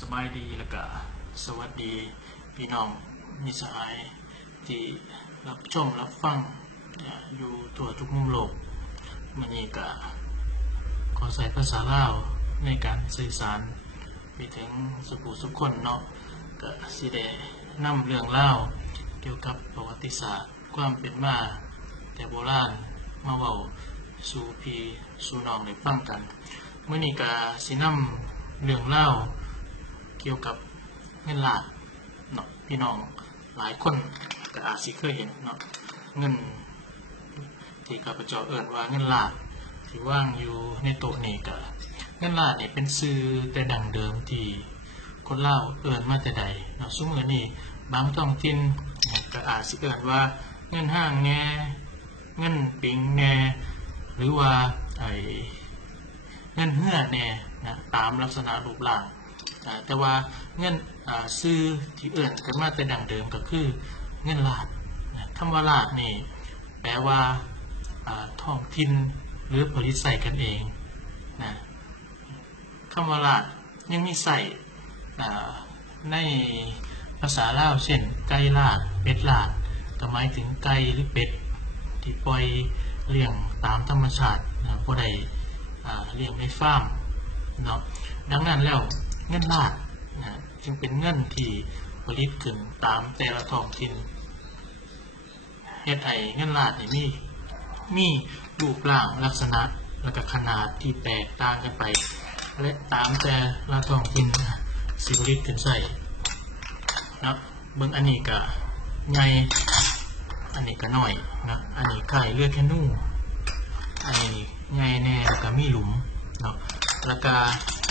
สบายดีแล้วก็สวัสดีพี่น้องมิตรสหายที่รับชมรับฟังอยู่ทั่วทุกมุมโลกมื้อนี้ก็ขอใส่ภาษาลาวในการสื่อสารไปถึงสุผู้สุคนเนาะก็สิได้นำเรื่องเล่าเกี่ยวกับประวัติศาสตร์ความเป็นมาแต่โบราณมาเว้าสู่พี่สู่น้องได้ฟังกันมื้อนี้ก็สินำเรื่องเล่าเกี่ยวกับเงินล้านเนาะพี่น้องหลายคนก็อาจสิเคยเห็นเนาะเงินที่ข้าพเจ้าเอิ้นว่าเงินล้านที่วางอยู่ในโต๊ะนี้ก็เงินล้านนี่เป็นชื่อแต่ดั้งเดิมที่คนลาวเอิ้นมาแต่ใดเนาะซุมื้อนี้บางท้องถิ่นก็อาจสิเอิ้นว่าเงินห้างแน่เงินปิงแน่หรือว่าเงินเฮือแน่นะตามลักษณะรูปร่างแต่ว่าเงินซื้อที่เอื่นกันมาแต่ดั้งเดิมก็คือเงินลาดคำว่าลาดนี่แปลว่าท้องถิ่นหรือผลิตใส่กันเองนะคำว่าลาดยังมีใส่ในภาษาลาวเช่นไก่ลาดเป็ดลาดก็หมายถึงไก่หรือเป็ดที่ปล่อยเลี้ยงตามธรรมชาติผู้ใดเลี้ยงในฟาร์มเนาะดังนั้นแล้วเงินลาดจึงเป็นเงินที่ผลิตขึ้นตามแต่ละท้องถิ่นเฮ็ดให้เงินลาดนี่มีรูปร่างลักษณะและก็ขนาดที่แตกต่างกันไปและตามแต่ละท้องถิ่นสิผลิตขึ้นใส่นะเบิ่งอันนี้ก็ใหญ่อันนี้ก็น้อยนะอันนี้ไก่เลือดแค่นุ่งอันนี้ใหญ่แน่แล้วก็มีหลุมเนาะแล้วก็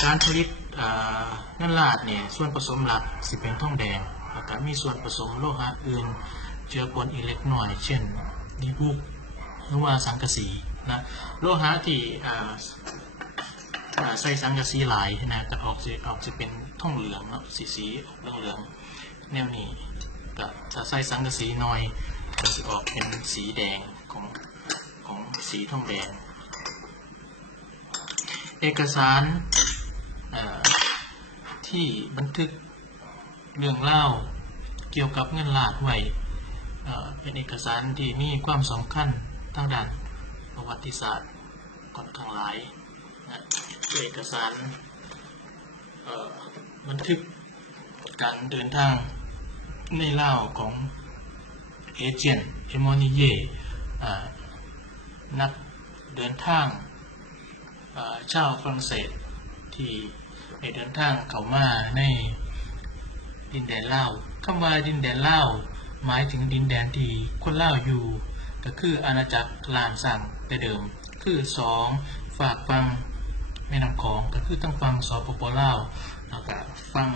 การผลิตเงินลาดเนี่ยส่วนผสมหลักสิเป็นทองแดงแล้วก็มีส่วนผสมโลหะอื่นเจือปนอีกเล็กน้อยเช่นดีบุกหรือว่าสังกะสีนะโลหะที่ใส่สังกะสีหลายนะจะออกจะเป็นทองเหลืองเนาะสีออกเหลืองแนวนี้ก็ถ้าใส่สังกะสีน้อยก็จะออกเป็นสีแดงของสีทองแดงเอกสารที่บันทึกเรื่องเล่าเกี่ยวกับเงินลาดไว้เป็นเอกสารที่มีความสำคัญทางด้านประวัติศาสตร์ค่อนข้างหลายเอกสารบันทึกการเดินทางในเล่าของเอเจนต์เอมอนิเย่นักเดินทางชาวฝรั่งเศสที่ได้เดินทางเข้ามาในดินแดนลาวคำว่าดินแดนลาวหมายถึงดินแดนที่คนลาวอยู่ก็คืออาณาจักรลานซังแต่เดิมคือ2ฝากฝั่งแม่น้ำคองก็คือทั้งฝั่งสปป.ลาวแล้วก็ฝั่ง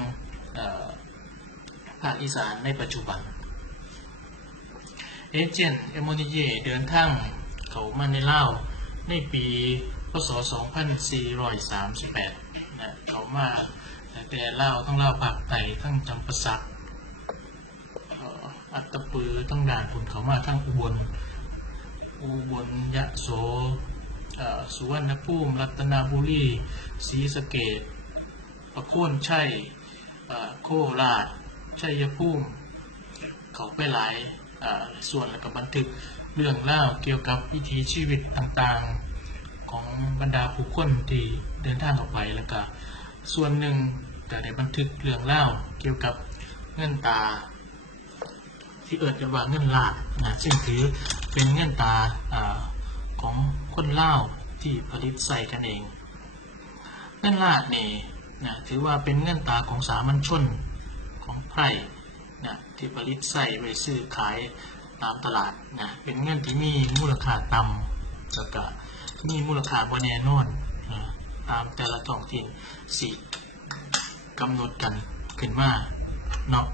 ภาคอีสานในปัจจุบันเอเจนต์เอมอนิเย่เดินทางเข้ามาในลาวในปีพ.ศ. 2438นะเขามาแต่ลาวทั้งลาวภาคใต้ทั้งจำปาสักอัตตปือทั้งด่านผุนเขามาทั้งอุบลยะโสสุวรรณภูมิรัตนบุรีศรีสะเกษประโคนชัยโคราชชัยภูมิเขาไปหลายส่วนแล้วก็บันทึกเรื่องเล่าเกี่ยวกับวิถีชีวิตต่างๆของบรรดาผู้คนที่เดินทางออกไปแล้วก็ส่วนหนึ่งก็ได้บันทึกเรื่องเล่าเกี่ยวกับเงินตาที่เอิ้นกันว่าเงินลาดนะซึ่งถือเป็นเงินตาของคนลาวที่ผลิตใส่กันเองเงินลาดนี่นะถือว่าเป็นเงินตาของสามัญชนของไพร่นะที่ผลิตใส่ไว้ซื้อขายตามตลาดนะเป็นเงินที่มีมูลค่าต่ำแล้วก็มีมูลค่าบ่แน่นอนตามแต่ละท้องถิ่นสิกำหนดกันขึ้นมาเนาะ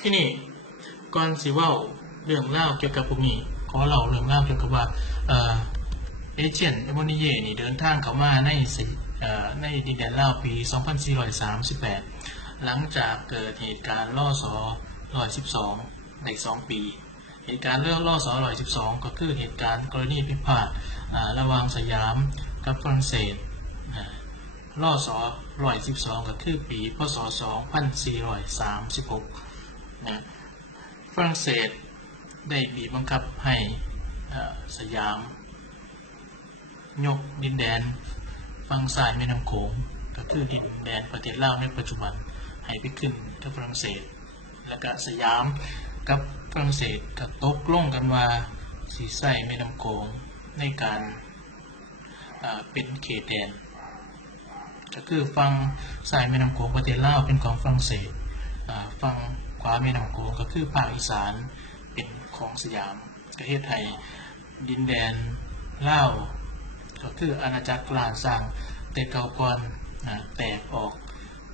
ที่นี่ก่อนสิเว้าเรื่องเล่าเกี่ยวกับพวกนี้ขอเล่าเรื่องเล่าเกี่ยวกับว่าเอเจนต์เอมอนิเย่นี่เดินทางเข้ามาในดินแดนลาวปี 2438 หลังจากเกิดเหตุการณ์ล่อสอ112ใน2 ปีเหตุการณ์ล่อสอ112ก็คือเหตุการณ์กรณีพิพาทระหว่างสยามกับฝรั่งเศส รศ112ก็คือปีพศ2436นะฝรั่งเศสได้บีบบังคับให้สยามยกดินแดนฝั่งซ้ายแม่น้ำโขงก็คือดินแดนประเทศลาวในปัจจุบันให้ไปขึ้นกับฝรั่งเศสและก็สยามกับฝรั่งเศสก็ตกลงกันว่าสิใช้แม่น้ำโขงในการเป็นเขตแดนก็คือฝั่งซ้ายแม่น้ำโขงประเทศลาวเป็นของฝรั่งเศสฝั่งขวาแม่น้ำโขงก็คือภาคอีสานเป็นของสยามประเทศไทยดินแดนลาวก็คืออาณาจักรล้านสร้างแต่เก่าก่อนแตกออก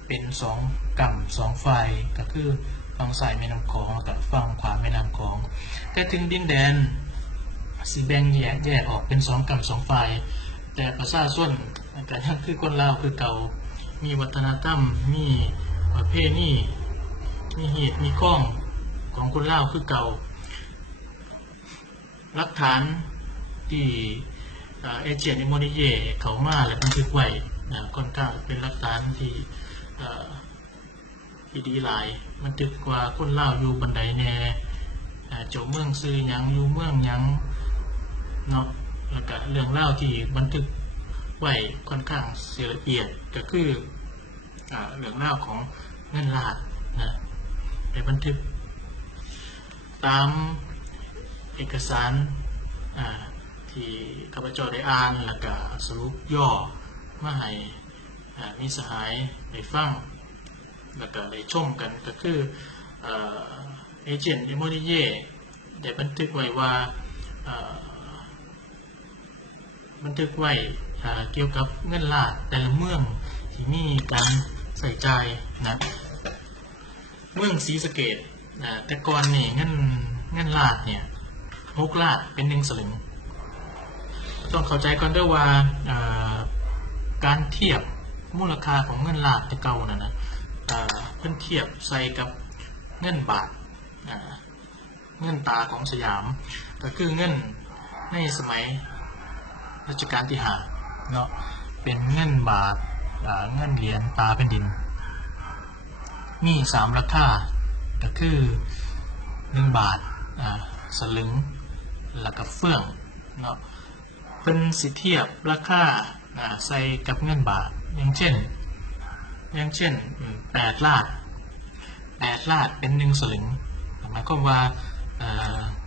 เป็น2 กั่ม2ฝ่ายก็คือฝั่งซ้ายแม่น้ำโขงกับฝั่งขวาแม่น้ำโขงแต่ถึงดินแดนสิแบ่งแยกออกเป็น2 กั่ม2ฝ่ายแต่ประชาชนก็ยังคือคนลาวคือเก่ามีวัฒนธรรมมีประเพณีมีหีบมีข้องของคนลาวคือเก่าหลักฐานที่เอเจนต์อิโมนิเย่เขามาและบันทึกไว้ค่อนข้างเป็นหลักฐานที่ดีหลายบันทึกว่าคนลาวอยู่บันไดแน่เจ้าเมืองซื้อหยังอยู่เมืองหยังเนาะแล้วก็เรื่องเล่าที่บันทึกไว้ค่อนข้างละเอียดก็คือเรื่องเล่าของเงินลาดนะในบันทึกตามเอกสารที่ข้าพเจ้าได้อ่านแล้วก็สรุปย่อมาให้มิสหายได้ฟังแล้วก็ได้ชมกันก็คือเอเจนต์อิโมดิเย่ได้บันทึกไว้ว่าบันทึกไว้เกี่ยวกับเงินลาดแต่ละเมืองที่มีการใส่ใจนะเมืองศรีสะเกษแต่ก่อนนี่เงินลาดเนี่ย6 ลาดเป็น1 สลึงต้องเข้าใจก่อนด้วยว่าการเทียบมูลค่าของเงินลาดแต่เก่านะเพิ่นเทียบใส่กับเงินบาทเงินตาของสยามก็คือเงินในสมัยรัชกาลที่5เนาะเป็นเงินบาทเงินเหรียญตาเป็นดินมี3 ราคาก็คือ1 บาทสลึงแล้วก็เฟื่องเนาะเป็นสิเทียบราคาใส่กับเงินบาทอย่างเช่น8 ลาดเป็น1 สลึงหมายความว่า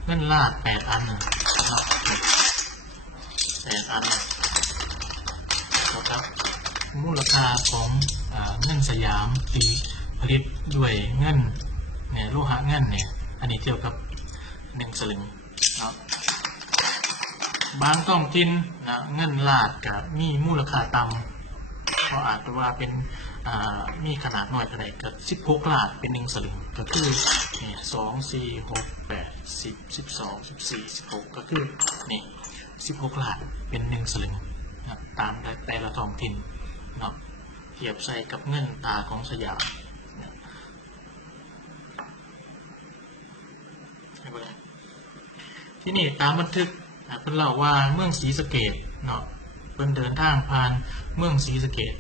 เงินลาด8 อัน8 อันนะครับมูลค่าของเงินสยามที่ผลิตด้วยเงินเนี่ยโลหะเงินเนี่ยอันนี้เทียบกับ1 สลึงเนาะบางท้องถิ่นเงินลาดกับมีมูลค่าต่ำเพราะอาจจะว่าเป็นมีขนาดน้อยเท่าไหร่กับ16 ลาดเป็น1 สลึงก็คือ2 4 6 8 10 12 14 16ก็คือนี่16 ลาดเป็น1 สลึงตามแต่ละท้องถิ่นเนาะเทียบใส่กับเงินตาของสยามที่นี่ตามบันทึกเพิ่นเล่าว่าเมืองศรีสะเกษเนาะเพิ่นเดินทางผ่านเมืองศรีสะเกษ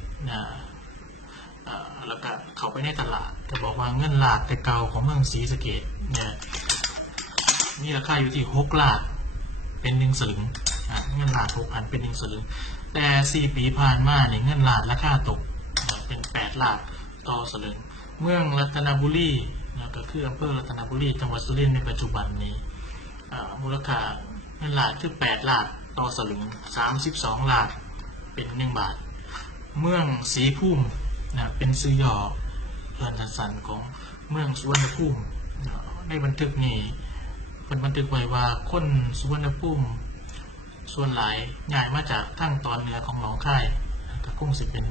แล้วก็เข้าไปในตลาดก็บอกว่าเงินลาดแต่เก่าของเมืองศรีสะเกษเนี่ยมีราคาอยู่ที่6 ลาดเป็น1 สลึงเงินลาด6 อันเป็น1 สลึงแต่4 ปีผ่านมาเนี่ยเงินลาดราคาตกเป็น8 ลาดต่อสลึงเมืองรัตนบุรีก็คืออำเภอรัตนบุรีจังหวัดสุรินทร์ในปัจจุบันนี้มูลค่าเงินลาดคือ8 ลาดต่อสลึง32 ลาดเป็น1 บาทเมืองศรีภูมิเป็นชื่อย่อเพื่อนสั้นๆของเมืองสุวรรณภูมิในบันทึกนี้เป็นบันทึกไว้ว่าคนสุวรรณภูมิส่วนหลายย้ายมาจากทางตอนเหนือของหนองคายก็คงสิเป็น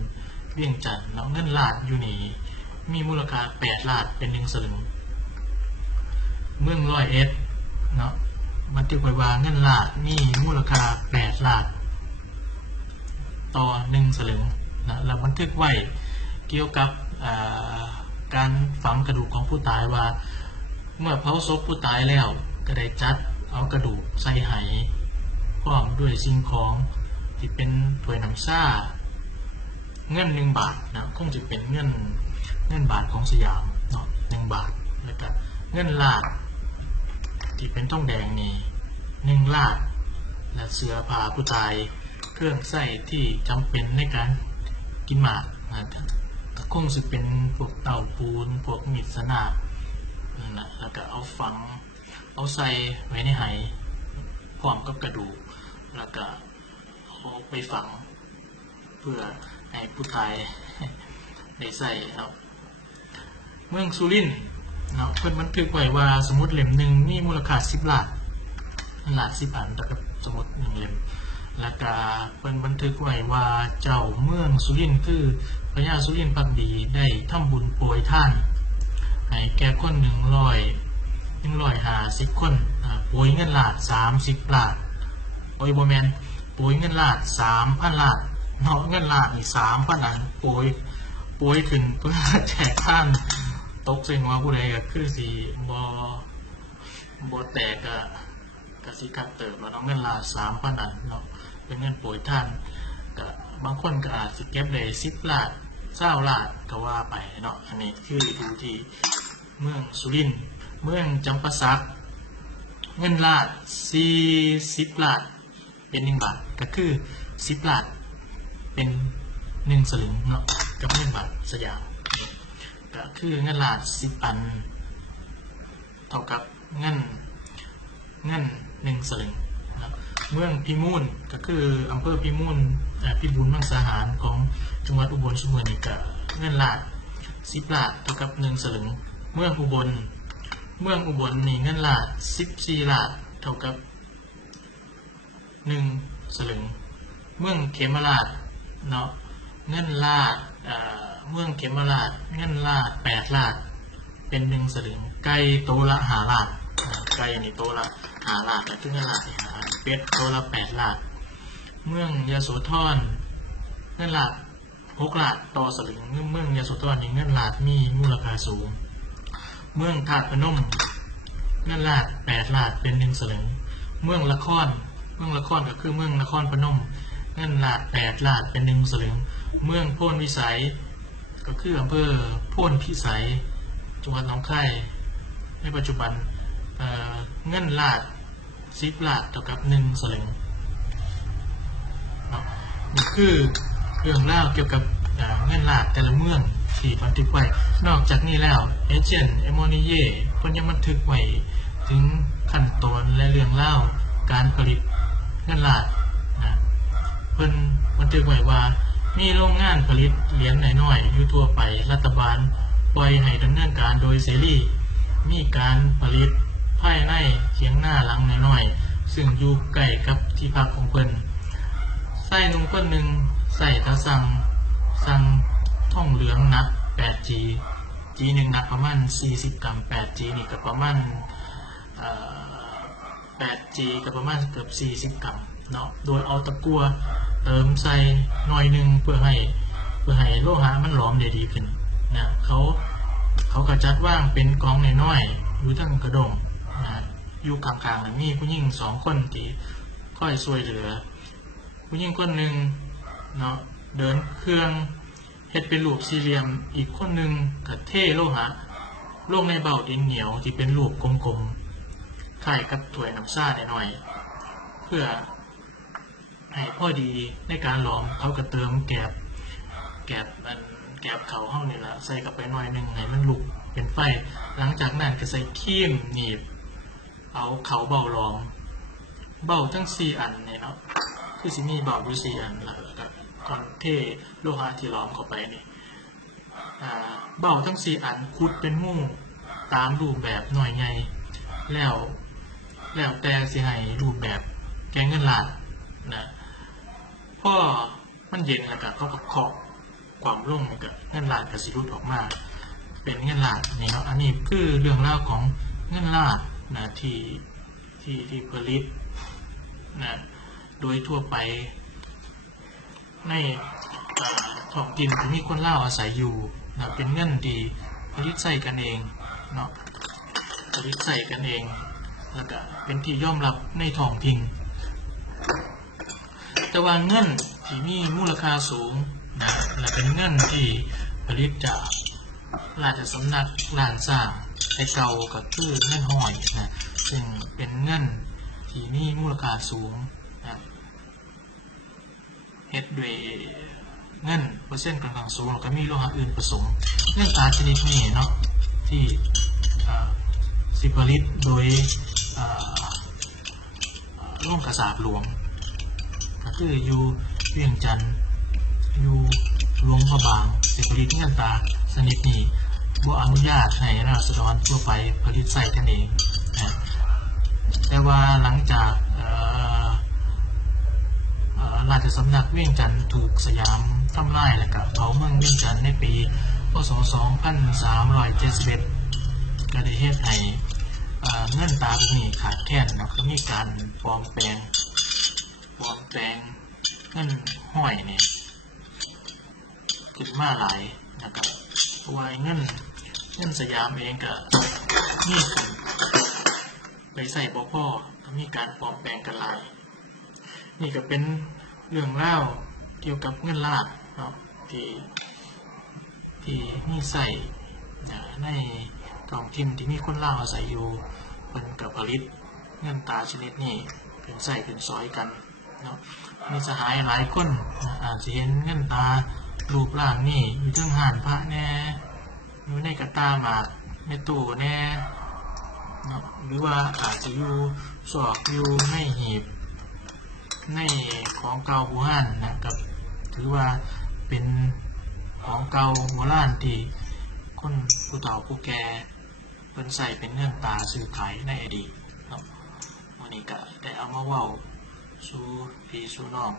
เวียงจันทน์เงินลาดอยู่นี่มีมูลค่า8 ลาดเป็น1 สลึงเมืองร้อยเอ็ดเนาะบันทึกไว้ว่าเงินลาดมีมูลค่า8 ลาดต่อ1 สลึงนะแล้วบันทึกไว้เกี่ยวกับการฝังกระดูกของผู้ตายว่าเมื่อเผาศพผู้ตายแล้วก็ได้จัดเอากระดูกใส่ไหพร้อมด้วยสิ่งของที่เป็นถ้วยน้ำชา เงิน1 บาทนะคงจะเป็นเงินบาทของสยามเนาะ1 บาทแล้วก็เงินลาดที่เป็นทองแดงนี่1 ลาดและเสื้อผ้าผู้ชายเครื่องใช้ที่จำเป็นในการกินหมากนะก็คงจะเป็นพวกเต่าปูนพวกมิดสนานะแล้วก็เอาใส่ไว้ในไหพร้อมกับกระดูกแล้วก็เอาไปฝังเพื่อให้ผู้ตายได้ใส่ครับเมืองสุรินทร์เนาะเพิ่นบันทึกไว้ว่าสมุดเล่มหนึ่งมีมูลค่า10 ล้าน10 อันกับสมุด1 เล่มแล้วก็เพิ่นบันทึกไว้ว่าเจ้าเมืองสุรินทร์คือพญาสุรินทร์ภักดีได้ทำบุญโปรยทานให้แก่คน150 คนโปรยเงินล้าน30 ล้านโอ้ยบ่แม่นโปรยเงินล้าน3,000 ล้านเนาะเงินล้านอีก3,000 ล้านโปรยขึ้นเพื่อแจกท่านตกเสียงว่าผู้ใดก็คือสิบ่แตกก็สิกัดเติบแล้วเนาะเงินล้าน3,000 ล้านเนาะเป็นเงินโปรยท่านก็บางคนก็อาจสิเก็บได้10 ล้าน20 ล้านก็ว่าไปเนาะอันนี้คือดูที่เมืองสุรินทร์เมืองจำปาสักเงินล้าน40 ล้านเป็น1 บาทก็คือ10 ล้านเป็น1 สลึงเนาะกับเงินบาทสยามก็คือเงินล้าน10 อันเท่ากับเงิน1 สลึงนะเมืองพิมูลก็คืออำเภอพิมูลพิบูลมังสาหารของจังหวัดอุบลสมบูรณ์นี่ก็เงินล้าน10 ล้านเท่ากับ1 สลึงเมืองอุบลนี่เงินล้าน14 ล้านเท่ากับ1 สลึงเมืองเขมราชเนาะเงินล้านเมืองเขมราชเงินล้าน8 ล้านเป็น1 สลึงไก่โตละ5 ล้านไก่นี่โตละ5 ล้านแต่ถึงเงินล้านนี่เป็ดโตละ8 ล้านเมืองยโสธรเงินล้าน6 ล้านต่อสลึงเมืองยโสธรนี่เงินล้านมีมูลค่าสูงเมืองธาตุพนมเงินล้าน8 ล้านเป็น1 สลึงเมืองละครก็คือเมืองนครพนมเงินล้าน8 ล้านเป็น1 สลึงเมืองโพนวิสัยก็คืออำเภอโพนพิสัยจังหวัดหนองคายในปัจจุบันเงินล้าน10 ล้านเท่ากับ1 สลึงนี่คือเรื่องเล่าเกี่ยวกับเงินล้านแต่ละเมืองที่บันทึกไว้นอกจากนี้แล้วเอเจนต์เอโมนิเย่เพิ่นยังบันทึกไว้ถึงขั้นตอนและเรื่องเล่าการผลิตเงินล้านนะเพิ่นบันทึกไว้ว่ามีโรงงานผลิตเหรียญน้อยๆอยู่ทั่วไปรัฐบาลปล่อยให้ดำเนินการโดยเสรีมีการผลิตภายในเถียงหน้าหลังน้อยๆซึ่งอยู่ใกล้กับที่พักของเพิ่นใส่หนุ่มคนหนึ่งใส่ตาสั่งท่องเหลืองหนัก 8G หนึ่งหนักประมาณ40 กรัม 8G นี่ก็ประมาณ8G ก็ประมาณเกือบ40 กรัมเนาะโดยเอาตะกั่วเติมใส่หน่อยนึงเพื่อให้โลหะมันหลอมได้ดีขึ้นนะเขาก็จัดว่างเป็นกองน้อยๆอยู่ทั้งกระดงนะอยู่กลางๆมีผู้หญิง2 คนที่ค่อยช่วยเหลือผู้หญิงคนหนึ่งเนาะเดินเครื่องเฮ็ดเป็นรูปสี่เหลี่ยมอีกคนหนึ่งก็เทโลหะลงในเบ้าดินเหนียวที่เป็นรูปกลมๆคล้ายกับถ้วยน้ำซ่าหน่อยๆเพื่อให้พอดีในการหลอมเขาก็เติมแกบเขาห้องนี่ละใส่กับไปหน่อยหนึ่งให้มันลุกเป็นไฟหลังจากนั้นก็ใส่ครีมหนีบเอาเขาเบ้าหลอมเบ้าทั้ง4 อันเนี่ยเนาะคือสิมีเบ้าอยู่4 อันแล้วก็ก่อนเทโลหะที่หลอมเข้าไปนี่เบ้าทั้ง4 อันขุดเป็นมุ้งตามรูปแบบหน่อยไงแล้วแต่สิให้รูปแบบแกงเงินล้านนะพอมันเย็นแล้วก็เขาก็เคาะความร่งกับเงินล้านกับสิรุดออกมาเป็นเงินล้านนี่เนาะอันนี้คือเรื่องเล่าของเงินล้านนะที่ผลิตนะโดยทั่วไปในท้องถิ่นที่มีคนลาวอาศัยอยู่นะเป็นเงินดีผลิตใส่กันเองเนาะผลิตใส่กันเองแล้วก็เป็นที่ยอมรับในท้องถิ่นแต่ว่าเงินที่มีมูลค่าสูง นะและเป็นเงินที่ผลิตจากราชสำนักล้านสร้างแต่เก่าก็คือเงินห้อยนะซึ่งเป็นเงินที่มีมูลค่าสูงนะเฮ็ดด้วยเงินเปอร์เซ็นต์ค่อนข้างสูงแล้วก็มีโลหะอื่นผสมเงินตราชนิดนี้เนาะที่สิผลิตโดยโรงกษาปณ์หลวงก็คืออยู่เวียงจันทน์อยู่หลวงพระบางสิผลิตเงินตราชนิดนี้บ่อนุญาตให้ราษฎรทั่วไปผลิตใส่กันเองนะแต่ว่าหลังจากราชสำนักเวียงจันทน์ถูกสยามทำลายและกับเผาเมืองเวียงจันทน์ในปีพ.ศ. 2371ก็ได้เฮ็ดให้เงินตราพวกนี้ขาดแคลนนะก็มีการปลอมแปลงเงินห้อยนี่ขึ้นมาหลายนะครับเพราะว่าเงินสยามเองก็มีขึ้นไปใส่บ่พอก็มีการปลอมแปลงกันหลายนี่ก็เป็นเรื่องเล่าเกี่ยวกับเงินลาภเนาะที่มีใส่ในท้องถิ่นที่มีคนลาวอาศัยอยู่เป็นกับผลิตเงินตราชนิดนี้เป็นใส่เป็นซอยกันเนาะมีสหายหลายคนอาจจะเห็นเงินตรารูปร่างนี่อยู่ทั้งห่านพระแน่อยู่ในกระตาหมากในตู้แน่เนาะหรือว่าอาจจะอยู่ซอกอยู่ในหีบในของเก่าโบราณนะครับถือว่าเป็นของเก่าโบราณที่คนผู้เฒ่าผู้แก่เป็นใส่เป็นเงินตราซื้อขายในอดีตเนาะวันนี้ก็ได้เอามาเว้าสู่พี่สู่น้อง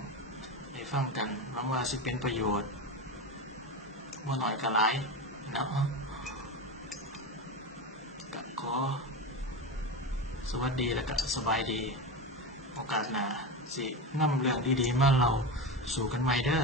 ได้ฟังกันหวังว่าสิเป็นประโยชน์บ่น้อยก็หลายเนาะก็ขอสวัสดีและก็สบายดีโอกาสหน้าสินำเรื่องดีๆมาเล่าสู่กันใหม่เด้อ